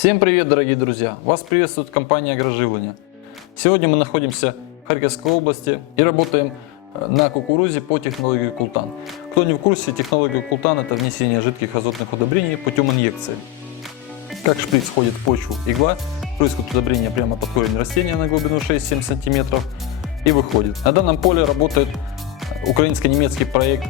Всем привет, дорогие друзья! Вас приветствует компания «Агроживление». Сегодня мы находимся в Харьковской области и работаем э, на кукурузе по технологии Култан. Кто не в курсе, технология Култан – это внесение жидких азотных удобрений путем инъекции. Как шприц входит в почву игла, происходит удобрение прямо под корень растения на глубину 6-7 см и выходит. На данном поле работает украинско-немецкий проект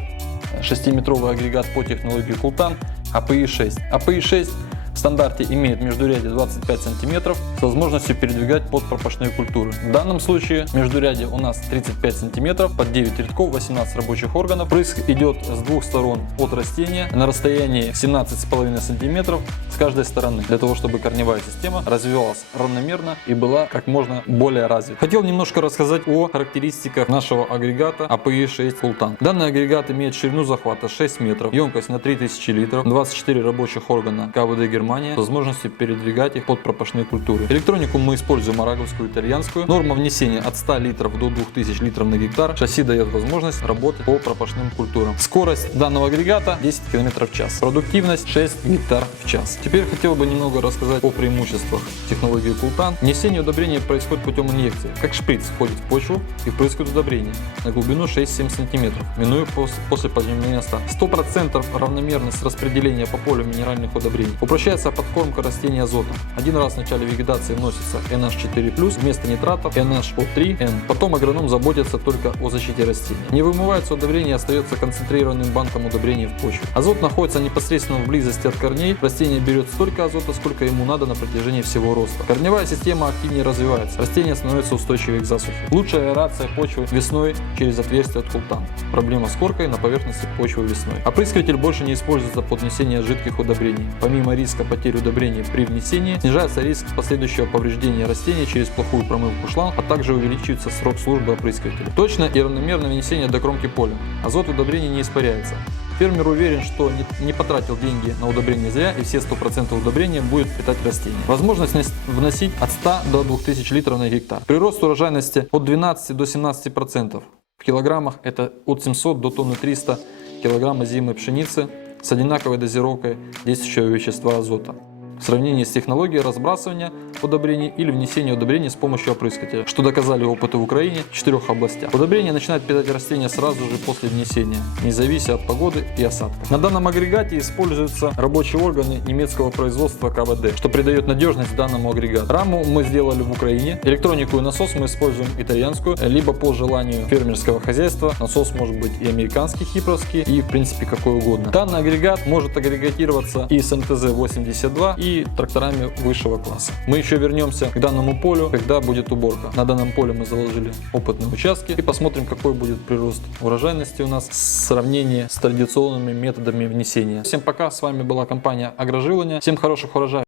6-метровый агрегат по технологии Култан АПИ-6. АПИ-6 в стандарте имеет междурядие 25 см с возможностью передвигать под пропашные культуры. В данном случае междурядие у нас 35 см под 9 рядков, 18 рабочих органов. Прыск идет с двух сторон от растения на расстоянии 17,5 см с каждой стороны, для того чтобы корневая система развивалась равномерно и была как можно более развита. Хотел немножко рассказать о характеристиках нашего агрегата API-6 Fultan. Данный агрегат имеет ширину захвата 6 метров, емкость на 3000 литров, 24 рабочих органа КВД Германия с возможностью передвигать их под пропашные культуры. Электронику мы используем араговскую итальянскую. Норма внесения от 100 литров до 2000 литров на гектар. Шасси дает возможность работать по пропашным культурам. Скорость данного агрегата 10 км в час. Продуктивность 6 гектар в час. Теперь хотел бы немного рассказать о преимуществах технологии Култан. Внесение удобрения происходит путем инъекции. Как шприц входит в почву и впрыскивает удобрение на глубину 6-7 см, минуя пос- после поднимания 100. 100% равномерность распределения по полю минеральных удобрений. Упрощается подкормка растений азотом. Один раз в начале вегетации вносится NH4+, вместо нитратов NHO3N. Потом агроном заботится только о защите растений. Не вымывается удобрение остается концентрированным банком удобрений в почве. Азот находится непосредственно в близости от корней. Растение берет столько азота, сколько ему надо на протяжении всего роста. Корневая система активнее развивается. Растение становится устойчивее к засухе. Лучшая аэрация почвы весной через отверстие от култан. Проблема с коркой на поверхности почвы весной. Опрыскиватель больше не используется под внесение жидких удобрений. Помимо риска потери удобрений при внесении, снижается риск последующего повреждения растения через плохую промывку шланг, а также увеличивается срок службы опрыскивателя. Точно и равномерно внесение до кромки поля. Азот удобрений не испаряется. Фермер уверен, что не, потратил деньги на удобрение зря и все 100% удобрения будет питать растения. Возможность вносить от 100 до 2000 литров на гектар. Прирост урожайности от 12 до 17%. В килограммах это от 700 до тонны 300 килограмма зимой пшеницы с одинаковой дозировкой действующего вещества азота. В сравнении с технологией разбрасывания удобрений или внесения удобрений с помощью опрыскателя, что доказали опыты в Украине в четырех областях. Удобрение начинает питать растения сразу же после внесения, не завися от погоды и осадков. На данном агрегате используются рабочие органы немецкого производства КВД, что придает надежность данному агрегату. Раму мы сделали в Украине, электронику и насос мы используем итальянскую, либо по желанию фермерского хозяйства. Насос может быть и американский, хипровский, и в принципе какой угодно. Данный агрегат может агрегатироваться и с МТЗ-82, и тракторами высшего класса. Мы еще вернемся к данному полю, когда будет уборка. На данном поле мы заложили опытные участки и посмотрим, какой будет прирост урожайности у нас в сравнении с традиционными методами внесения. Всем пока, с вами была компания Агроживление. Всем хороших урожаев!